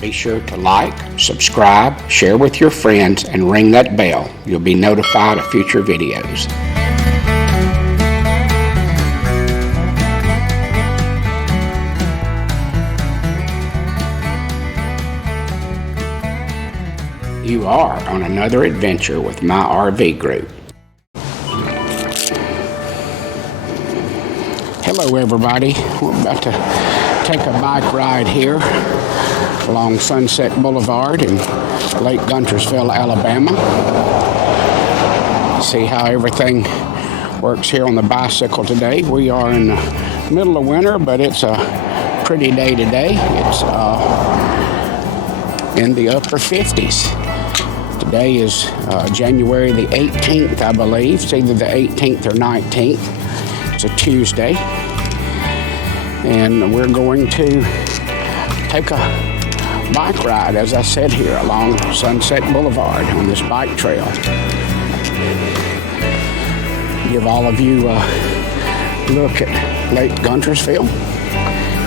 Be sure to like, subscribe, share with your friends, and ring that bell. You'll be notified of future videos. You are on another adventure with my RV group. Hello everybody, we're about to take a bike ride here along Sunset Boulevard in Lake Guntersville, Alabama. See how everything works here on the bicycle today. We are in the middle of winter, but it's a pretty day today. It's in the upper 50s. Today is January the 18th, I believe. It's either the 18th or 19th. It's a Tuesday. And we're going to take a bike ride, as I said, here along Sunset Boulevard on this bike trail. Give all of you a look at Lake Guntersville.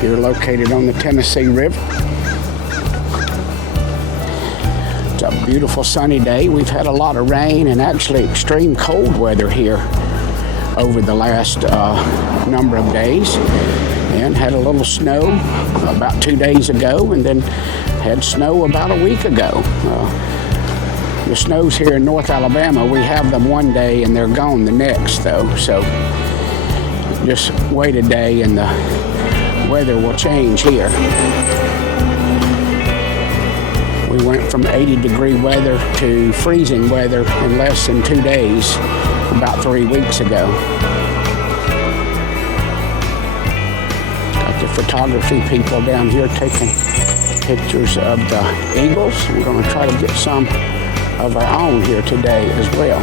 Here located on the Tennessee River. It's a beautiful sunny day. We've had a lot of rain and actually extreme cold weather here over the last number of days. And had a little snow about 2 days ago, and then had snow about a week ago. The snows here in North Alabama, we have them one day and they're gone the next though. So just wait a day and the weather will change here. We went from 80-degree weather to freezing weather in less than 2 days about 3 weeks ago. Photography people down here taking pictures of the eagles. We're going to try to get some of our own here today as well.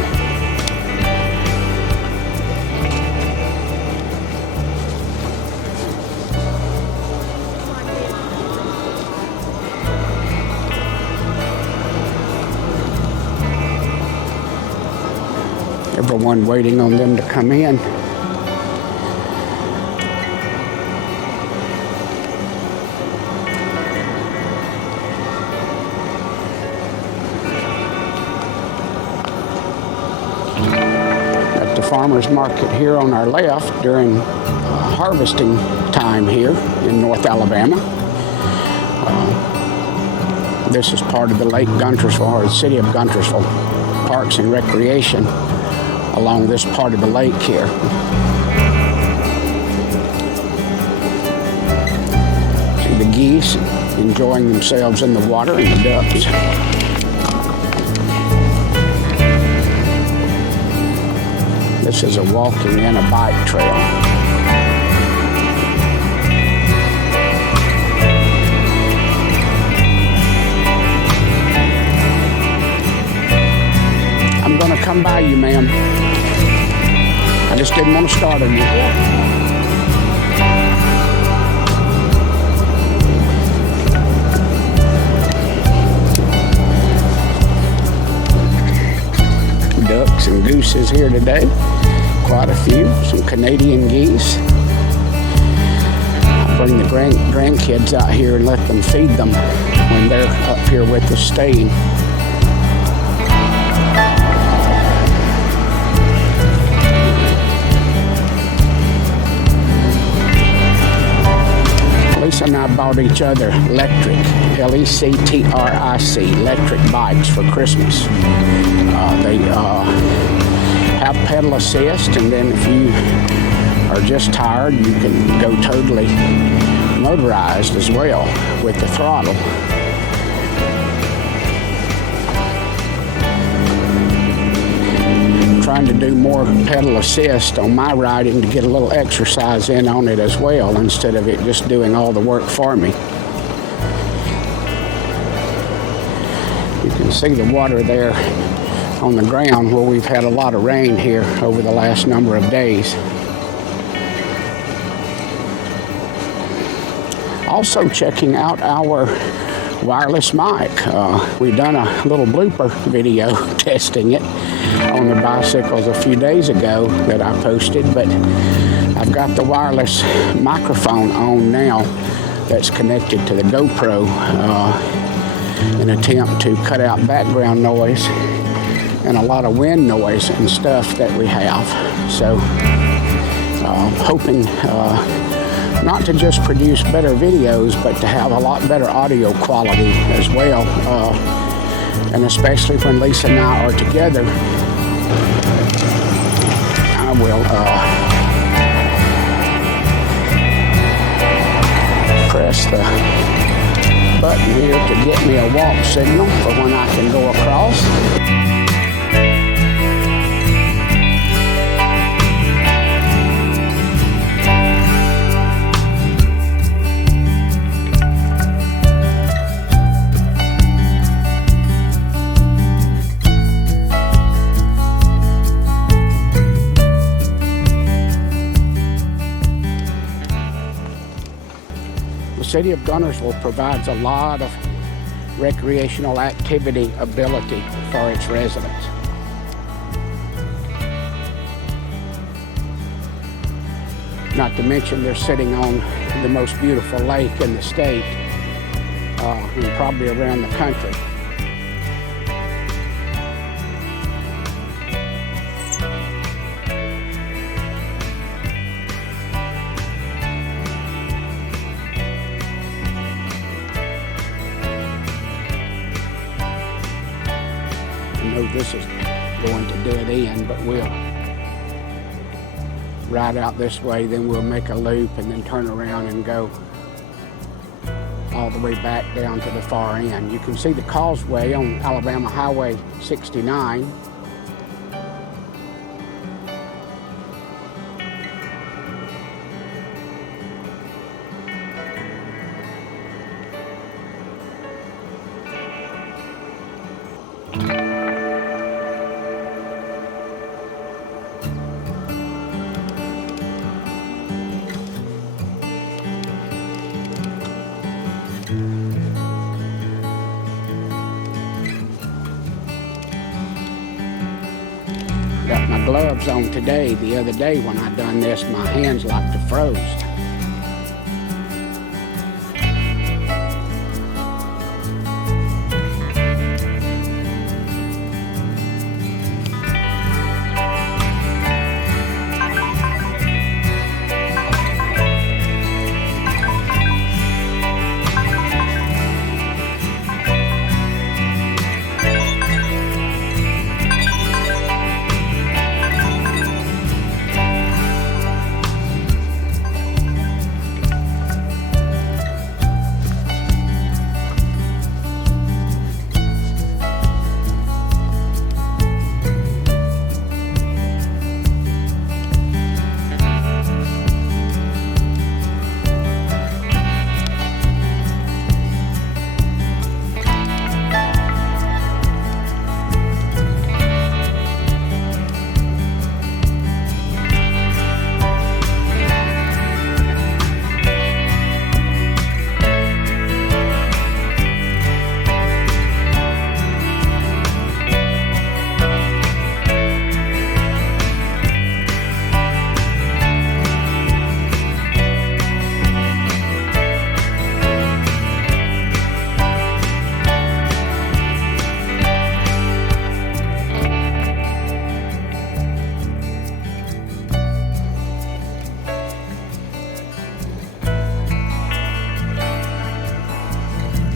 Everyone waiting on them to come in. Farmers market here on our left during harvesting time here in North Alabama. This is part of the Lake Guntersville, or the city of Guntersville Parks and Recreation along this part of the lake here. See the geese enjoying themselves in the water and the ducks. This is a walking and a bike trail. I'm going to come by you, ma'am. I just didn't want to start on you. Ducks and gooses here today. Quite a few, some Canadian geese. I bring the grandkids out here and let them feed them when they're up here with us staying. Lisa and I bought each other electric, L-E-C-T-R-I-C, electric bikes for Christmas. They have pedal assist, and then if you are just tired, you can go totally motorized as well with the throttle. I'm trying to do more pedal assist on my riding to get a little exercise in on it as well, instead of it just doing all the work for me. You can see the water there on the ground where we've had a lot of rain here over the last number of days. Also checking out our wireless mic. We've done a little blooper video testing it on the bicycles a few days ago that I posted, but I've got the wireless microphone on now that's connected to the GoPro, an attempt to cut out background noise and a lot of wind noise and stuff that we have. So hoping not to just produce better videos, but to have a lot better audio quality as well. And especially when Lisa and I are together, I will press the button here to get me a walk signal for when I can go across. The city of Guntersville provides a lot of recreational activity ability for its residents. Not to mention they're sitting on the most beautiful lake in the state and probably around the country. I know this is going to dead end, but we'll ride out this way, then we'll make a loop and then turn around and go all the way back down to the far end. You can see the causeway on Alabama Highway 69. Got my gloves on today. The other day when I done this, my hands like to froze.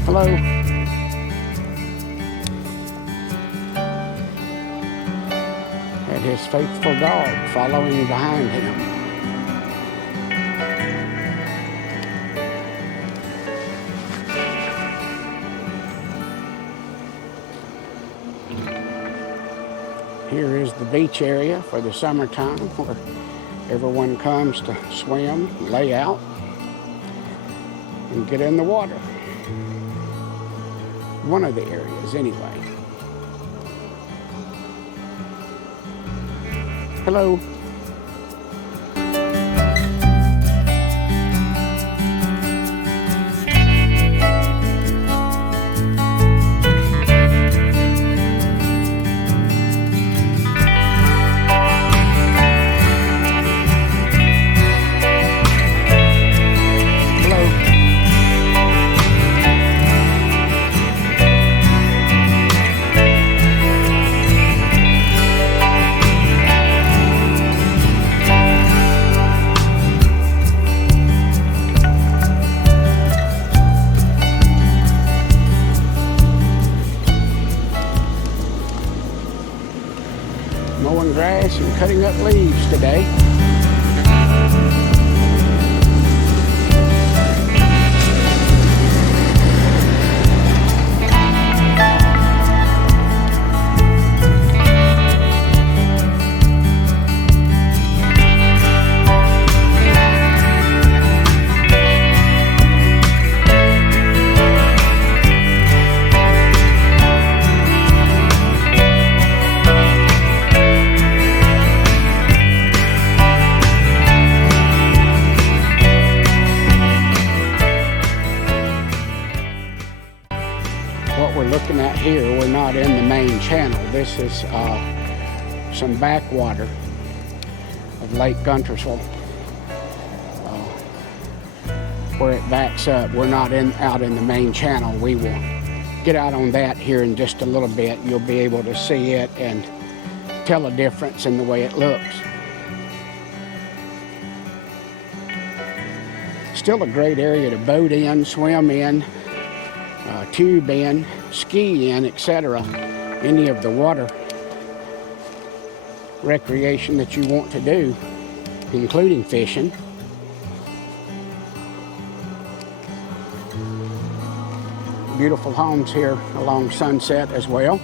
Hello. And his faithful dog following behind him. Here is the beach area for the summertime where everyone comes to swim, lay out, and get in the water. One of the areas, anyway. Hello. cutting up leaves today. What we're looking at here, we're not in the main channel. This is some backwater of Lake Guntersville. Where it backs up, we're not out in the main channel. We will get out on that here in just a little bit. You'll be able to see it and tell a difference in the way it looks. Still a great area to boat in, swim in, tube in, ski in, etc. Any of the water recreation that you want to do, including fishing. Beautiful homes here along Sunset as well.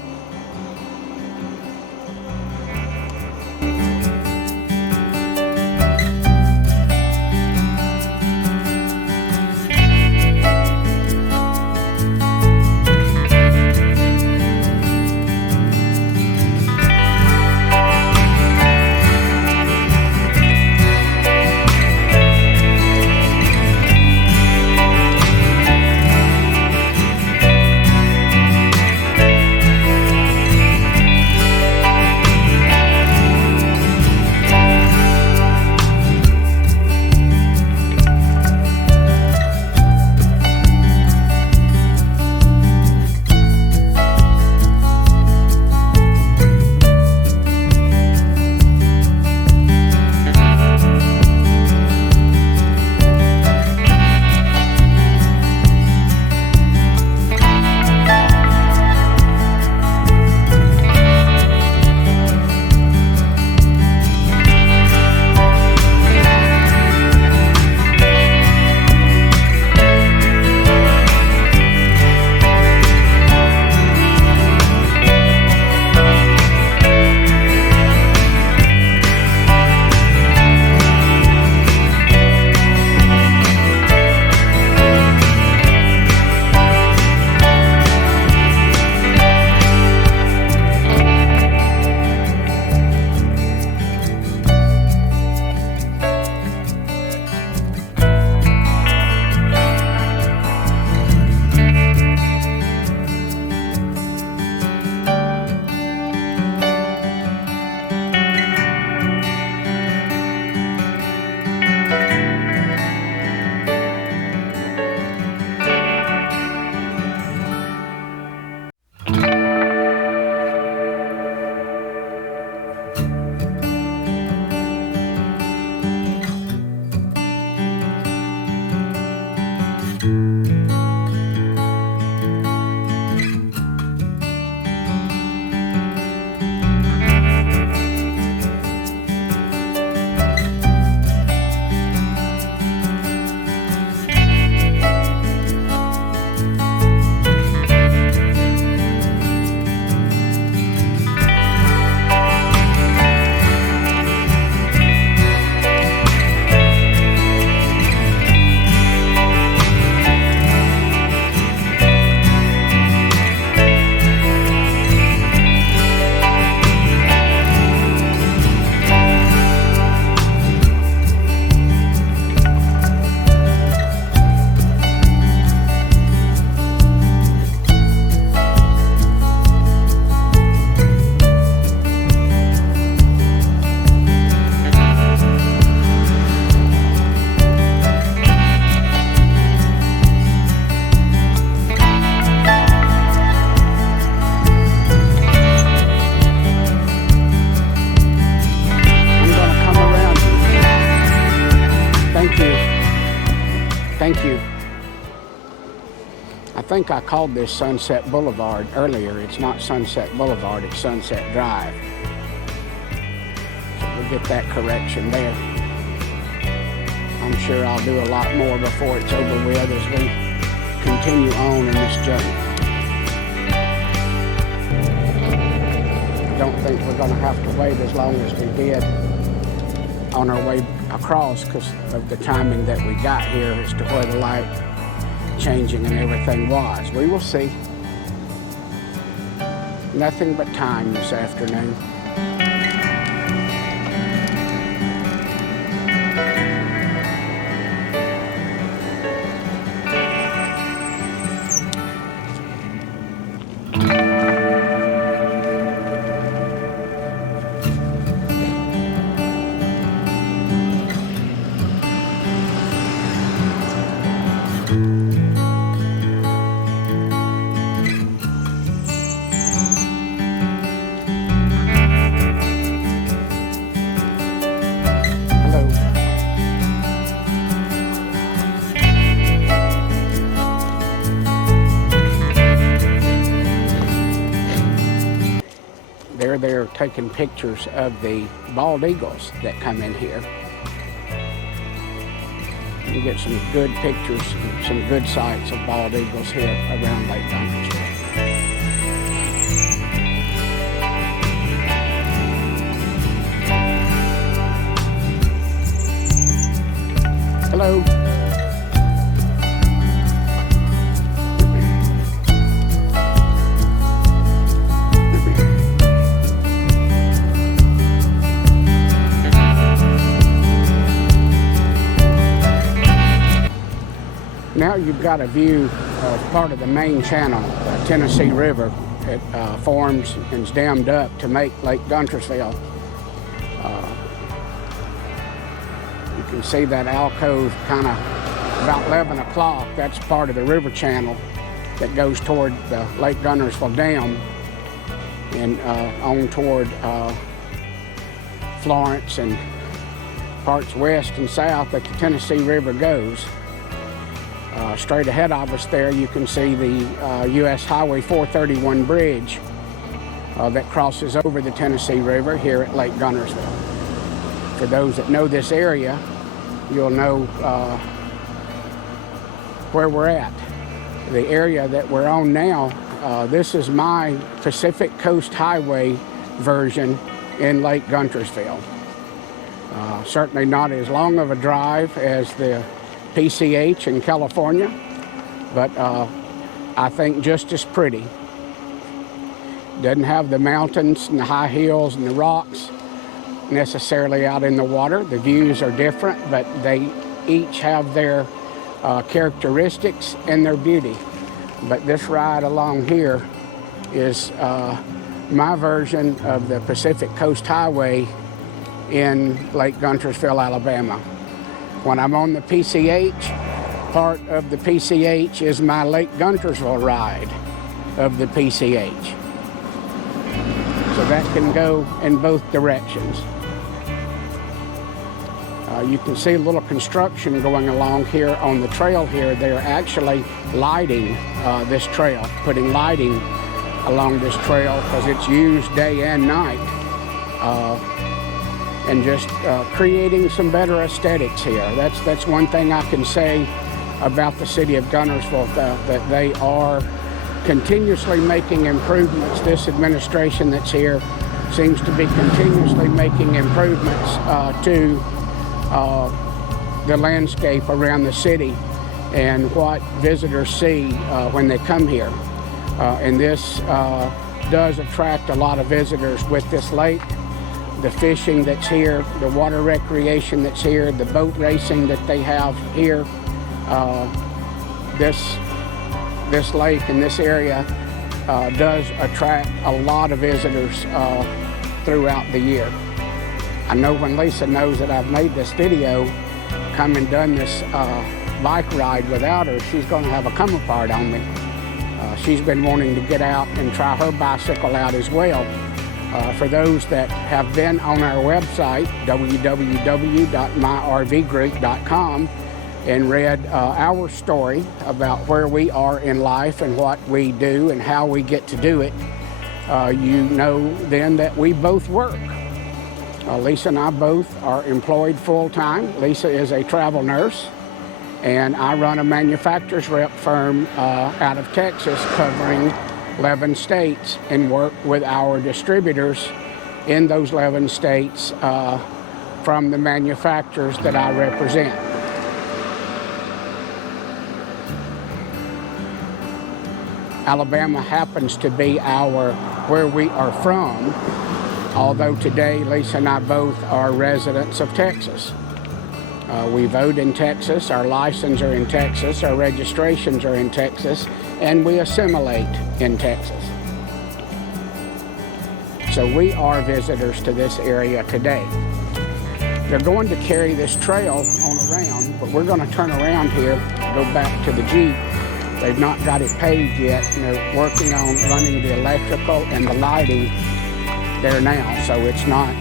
Thank you. I think I called this Sunset Boulevard earlier. It's not Sunset Boulevard, it's Sunset Drive. get that correction there. I'm sure I'll do a lot more before it's over with as we continue on in this journey. I don't think we're going to have to wait as long as we did on our way across because of the timing that we got here as to where the light changing and everything was. We will see. Nothing but time this afternoon. They're taking pictures of the bald eagles that come in here. You get some good pictures and some good sights of bald eagles here around Lake Guntersville. Hello. Now you've got a view of part of the main channel, the Tennessee River. It forms and is dammed up to make Lake Guntersville. You can see that alcove kind of about 11 o'clock. That's part of the river channel that goes toward the Lake Guntersville Dam and on toward Florence and parts west and south that the Tennessee River goes. Straight ahead of us there, you can see the U.S. Highway 431 bridge that crosses over the Tennessee River here at Lake Guntersville. For those that know this area, you'll know where we're at. The area that we're on now, this is my Pacific Coast Highway version in Lake Guntersville. Certainly not as long of a drive as the PCH in California, but I think just as pretty. Doesn't have the mountains and the high hills and the rocks necessarily out in the water. The views are different, but they each have their characteristics and their beauty. But this ride along here is my version of the Pacific Coast Highway in Lake Guntersville, Alabama. When I'm on the PCH, part of the PCH is my Lake Guntersville ride of the PCH. So that can go in both directions. You can see a little construction going along here on the trail here. They're actually lighting this trail, putting lighting along this trail because it's used day and night. And just creating some better aesthetics here. That's one thing I can say about the city of Guntersville, that they are continuously making improvements. This administration that's here seems to be continuously making improvements to the landscape around the city and what visitors see when they come here. And this does attract a lot of visitors with this lake. The fishing that's here, the water recreation that's here, the boat racing that they have here. This lake and this area does attract a lot of visitors throughout the year. I know when Lisa knows that I've made this video, come and done this bike ride without her, she's going to have a come apart on me. She's been wanting to get out and try her bicycle out as well. For those that have been on our website, www.myrvgroup.com, and read our story about where we are in life and what we do and how we get to do it, you know then that we both work. Lisa and I both are employed full-time. Lisa is a travel nurse, and I run a manufacturer's rep firm out of Texas covering 11 states and work with our distributors in those 11 states from the manufacturers that I represent. Alabama happens to be where we are from, although today Lisa and I both are residents of Texas. We vote in Texas, our licenses are in Texas, our registrations are in Texas, and we assimilate in Texas. So we are visitors to this area today. They're going to carry this trail on around, but we're going to turn around here, go back to the Jeep. They've not got it paved yet, and they're working on running the electrical and the lighting there now, so it's not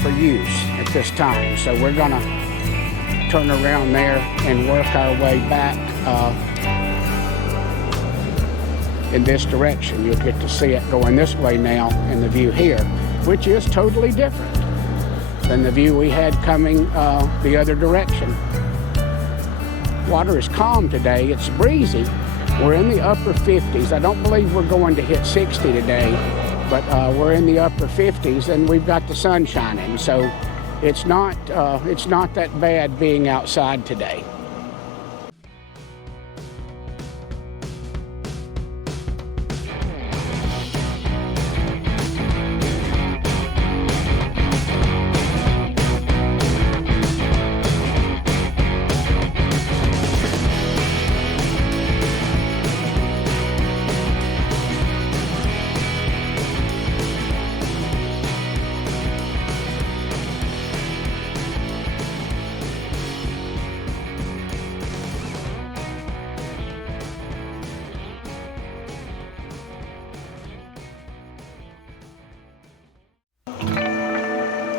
for use at this time. So we're gonna turn around there and work our way back in this direction. You'll get to see it going this way now in the view here, which is totally different than the view we had coming the other direction. Water is calm today, it's breezy. We're in the upper 50s. I don't believe we're going to hit 60 today, but we're in the upper 50s and we've got the sun shining. So it's not that bad being outside today.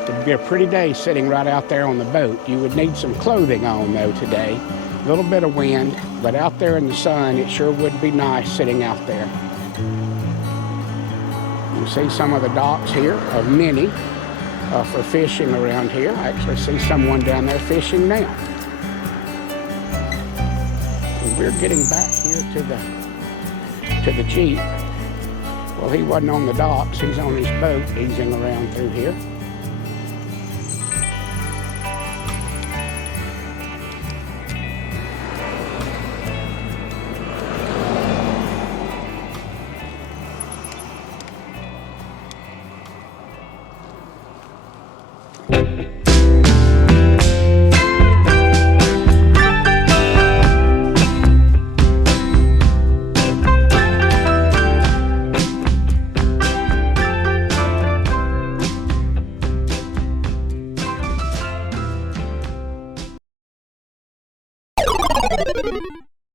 It'd be a pretty day sitting right out there on the boat. You would need some clothing on though today. A little bit of wind, but out there in the sun, it sure would be nice sitting out there. You see some of the docks here, of many, for fishing around here. I actually see someone down there fishing now. And we're getting back here to the Jeep. Well, he wasn't on the docks, he's on his boat easing around through here.